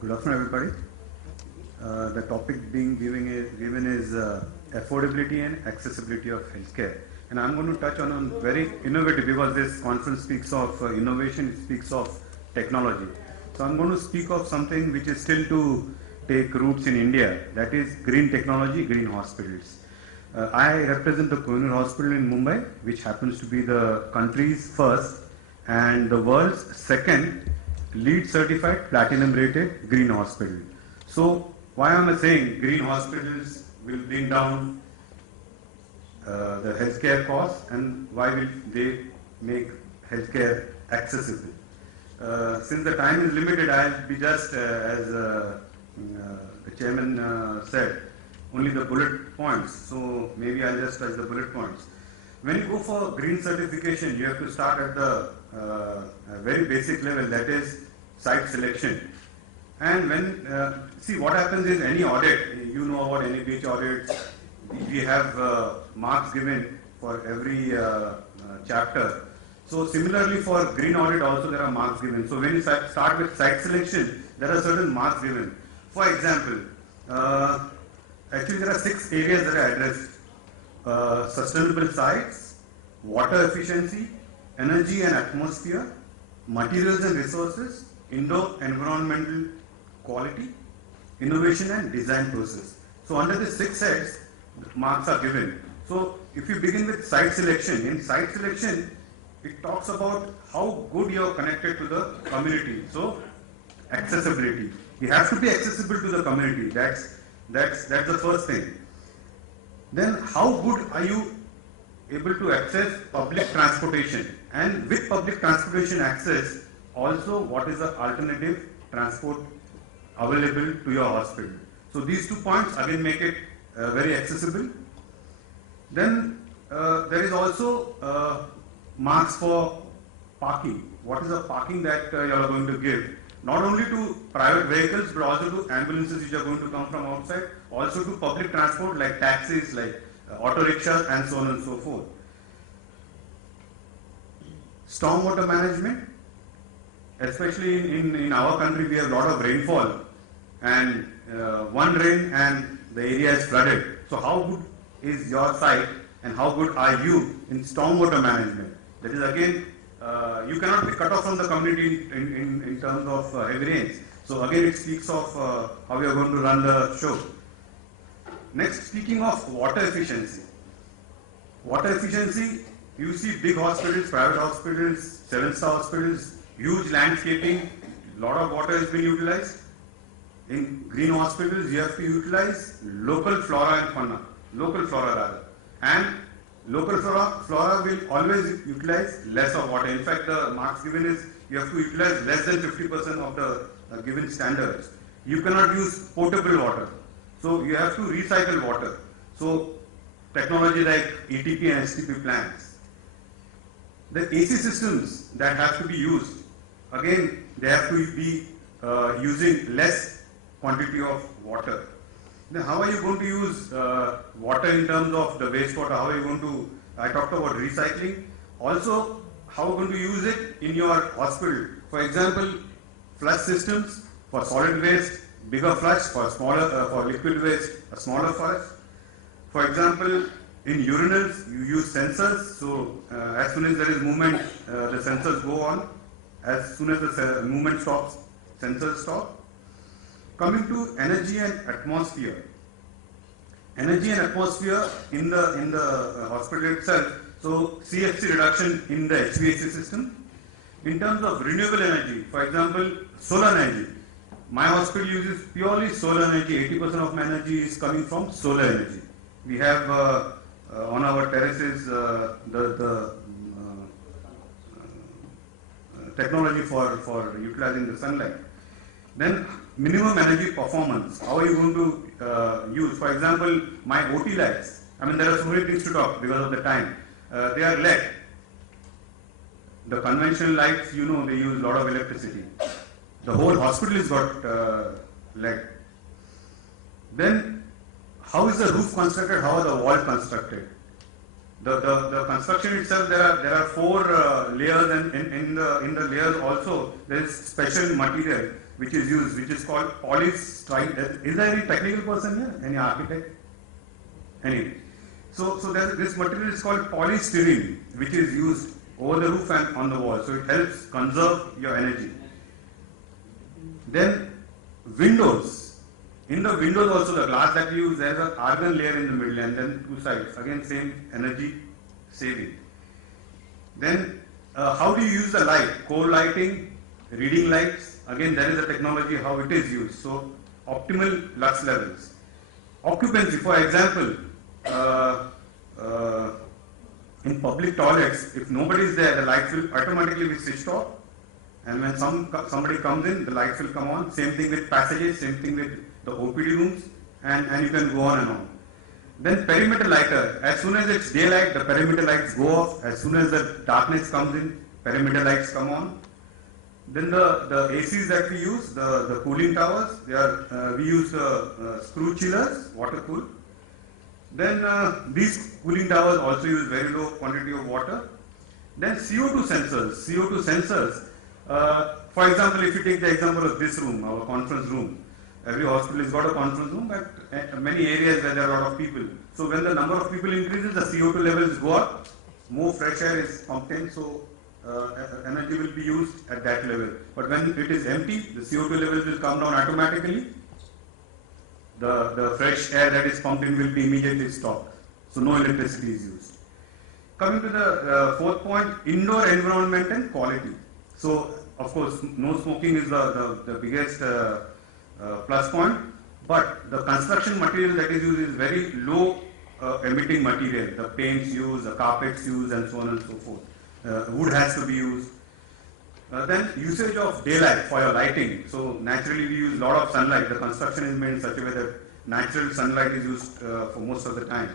Good afternoon, everybody. The topic being given is affordability and accessibility of healthcare. And I'm going to touch on very innovative, because this conference speaks of innovation, it speaks of technology. So I'm going to speak of something which is still to take roots in India, that is green technology, green hospitals. I represent the Kohinoor Hospital in Mumbai, which happens to be the country's first and the world's second LEED certified platinum rated green hospital. So why am I saying green hospitals will bring down the healthcare costs, and why will they make healthcare accessible? Since the time is limited, I'll be just as the chairman said, only the bullet points. So maybe I'll just touch the bullet points. When you go for green certification, you have to start at the very basic level, that is site selection. And when, see what happens is any audit, you know about NABH audits, we have marks given for every chapter. So similarly for green audit also there are marks given. So when you start with site selection, there are certain marks given. For example, actually there are 6 areas that are addressed. Sustainable sites, water efficiency, energy and atmosphere, materials and resources, indoor environmental quality, innovation and design process. So under the 6 heads, marks are given. So if you begin with site selection, in site selection, it talks about how good you are connected to the community. So accessibility. You have to be accessible to the community. That's the first thing. Then how good are you able to access public transportation? And with public transportation access, also what is the alternative transport available to your hospital? So these 2 points again make it very accessible. Then there is also marks for parking. What is the parking that you are going to give? Not only to private vehicles, but also to ambulances which are going to come from outside, also to public transport like taxis, like auto rickshaws and so on and so forth. Stormwater management, especially in our country, we have a lot of rainfall, and one rain and the area is flooded. So how good is your site and how good are you in stormwater management? That is again, you cannot be cut off from the community in terms of heavy rains. So again it speaks of how we are going to run the show. Next, speaking of water efficiency. Water efficiency, you see big hospitals, private hospitals, 7-star hospitals, huge landscaping, lot of water is being utilized. In green hospitals, you have to utilize local flora and fauna, local flora rather. And local flora will always utilize less of water. In fact, the marks given is you have to utilize less than 50% of the given standards. You cannot use potable water. So you have to recycle water. So technology like ETP and STP plants. The AC systems that have to be used, again, they have to be using less quantity of water. Then how are you going to use water in terms of the wastewater? How are you going to, I talked about recycling. Also, how are you going to use it in your hospital? For example, flush systems for solid waste, bigger flush, for smaller, for liquid waste, a smaller flush. For example, in urinals, you use sensors. So as soon as there is movement, the sensors go on. As soon as the movement stops, sensors stop. Coming to energy and atmosphere. Energy and atmosphere in the hospital itself. So CFC reduction in the HVAC system. In terms of renewable energy, for example, solar energy. My hospital uses purely solar energy. 80% of my energy is coming from solar energy. We have on our terraces the technology for utilizing the sunlight. Then minimum energy performance. How are you going to use? For example, my OT lights. I mean, there are so many things to talk because of the time. They are LED. The conventional lights, you know, they use a lot of electricity. The whole hospital has got LED. Then, how is the roof constructed? How are the walls constructed? The construction itself, there are 4 layers, and in the layers also there is special material. which is used, which is called polystyrene. Is there any technical person here? Any architect? Any? So this material is called polystyrene, which is used over the roof and on the wall. So it helps conserve your energy. Then windows. In the windows also, the glass that we use, there is an argon layer in the middle and then two sides. Again, same energy saving. Then how do you use the light? Core lighting, reading lights. Again, there is a technology how it is used. So optimal lux levels. Occupancy, for example, in public toilets, if nobody is there, the lights will automatically be switched off. And when somebody comes in, the lights will come on. Same thing with passages, same thing with the OPD rooms, and you can go on and on. Then perimeter lighter. As soon as it's daylight, the perimeter lights go off. As soon as the darkness comes in, perimeter lights come on. Then the ACs that we use, the cooling towers, we use screw chillers, water cool. Then these cooling towers also use very low quantity of water. Then CO2 sensors. For example, if you take the example of this room, our conference room, every hospital has got a conference room, but many areas where there are a lot of people. So when the number of people increases, the CO2 levels go up, more fresh air is pumped in, so energy will be used at that level. But when it is empty, the CO2 levels will come down automatically. The fresh air that is pumped in will be immediately stopped. So no electricity is used. Coming to the fourth point, indoor environment and quality. So of course, no smoking is the biggest plus point, but the construction material that is used is very low emitting material. The paints used, the carpets used, and so on and so forth. Wood has to be used. Then usage of daylight for your lighting. So naturally we use a lot of sunlight. The construction is made in such a way that natural sunlight is used for most of the time.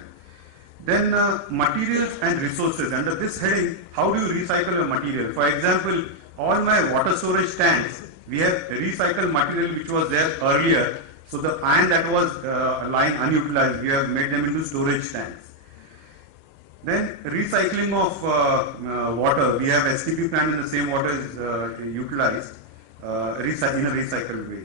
Then materials and resources. Under this heading, how do you recycle your material? For example, all my water storage tanks, we have recycled material which was there earlier. So the iron that was lying unutilized, we have made them into storage tanks. Then recycling of water, we have STP plant in the same water is utilized in a recycled way.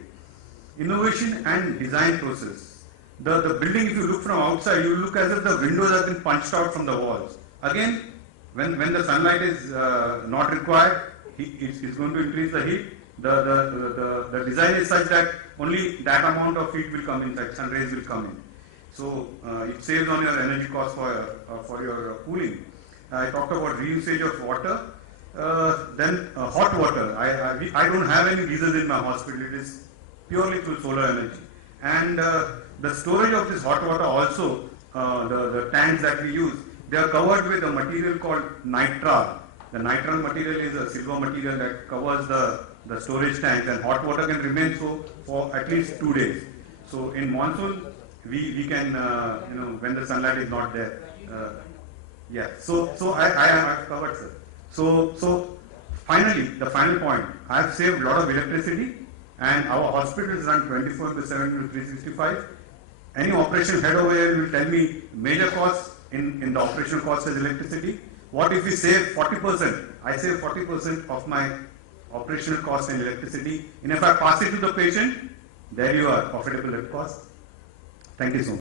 Innovation and design process. The building, if you look from outside, you look as if the windows have been punched out from the walls. Again, when the sunlight is not required, it's going to increase the heat. The design is such that only that amount of heat will come inside, sun rays will come in. So it saves on your energy cost for your cooling. I talked about reusage of water. Then hot water. I don't have any geysers in my hospital. It is purely through solar energy. And the storage of this hot water also, the tanks that we use, they are covered with a material called nitrile. The nitrile material is a silver material that covers the storage tanks, and hot water can remain so for at least 2 days. So in monsoon, we can, when the sunlight is not there. Yeah, so I have covered, sir. So finally, the final point, I have saved a lot of electricity, and our hospitals run 24/7 365. Any operation head over here will tell me major costs in the operational cost is electricity. What if we save 40%? I save 40% of my operational cost in electricity. And if I pass it to the patient, there you are, profitable at cost. Thank you so much.